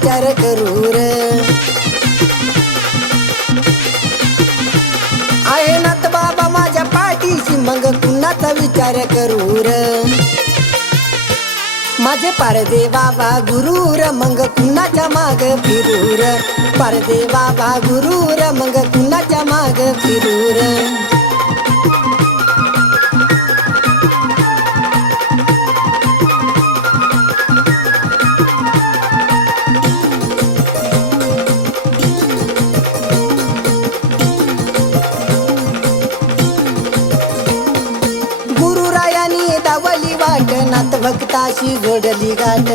विचार करूर आहे नाथ बाबा माझ्या पाठीशी मग कुणाचा विचार करूर माझे पारदे बाबा गुरूर मग कुणाच्या माग फिरूर पारदे बाबा गुरूर मग कुणाच्या माग फिरूर दावली वाट नाथ भक्ताशी जोडली गाठ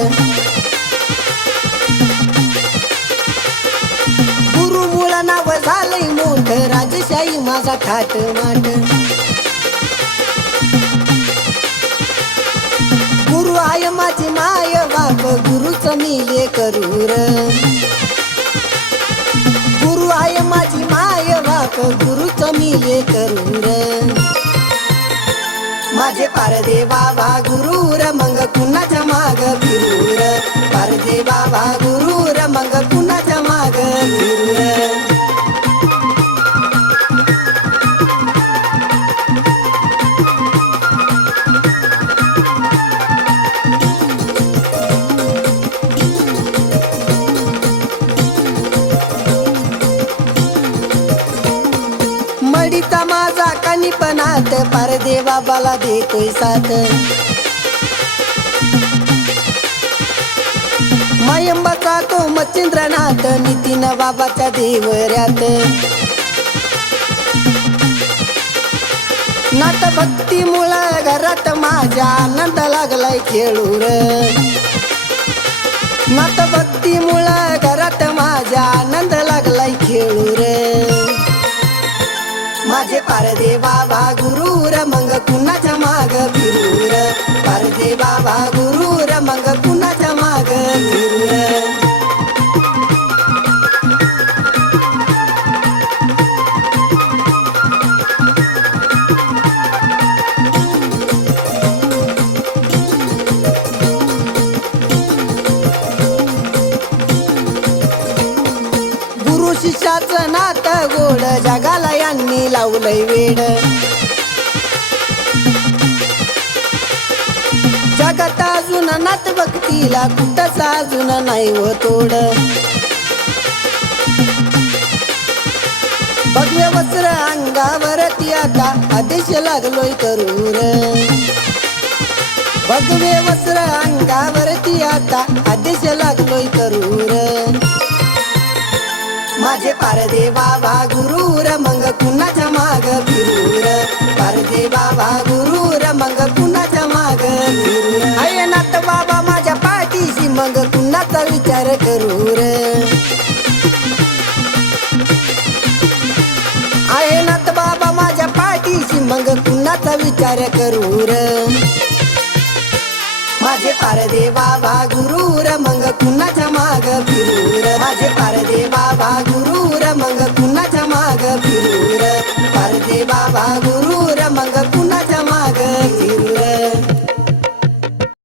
गुरु मुळ नाव झालंय मोठ राजशाही माझा ठाट माट गुरु आय माझी माय बाप गुरुच मिले करूर गुरु आय माझी माय बाप गुरुच मिले करूर माझे पारदे बाबा गुरूर मग कुणाच्या माग फिरूर पारदे बाबा गुरूर मग कुणाच्या माग फिरूर मडीचा माझा कानीपणात पारदे बाबाला देतोय साथ मयंबाचा तो मच्छिंद्रनाथ नितीन बाबाच्या देवऱ्यात नाथ भक्ती मुळे घरात माझ्या आनंद लागलाय खेळूर नाथ भक्ती मुळे घरात माझ्या आनंद लागलाय खेळूर माझे पारदे बाबा गुरूर मग कुणाच्या माग फिरूर पारदे बाबा गुरूर मग कुणाच्या माग फिरूर गुरु शिष्याचं नातं गोड जगाला यांनी लावलंय वेड जगात अजून नाथ भक्तीला कुठंच अजून नाही व तोड भगवे वस्त्र अंगावरती आता आदेश लागलोय करूर भगवे वस्त्र अंगावरती आता आदेश लागलोय करूर माझे पारदे बाबा गुरूर मग कुणाच्या माग फिरूर पारदे बाबा गुरूर मग कुणाच्या माग फिरूर आहे नाथ बाबा माझ्या पाठीशी मग कुणाचा विचार करूर आहे नाथ बाबा माझ्या पाठीशी मग कुणाचा विचार करूर माझे पारदे बाबा गुरूर मग कुणाच्या माग फिरूर माझे पारदे बाबा गुरूर मग कुणाच्या माग फिरूर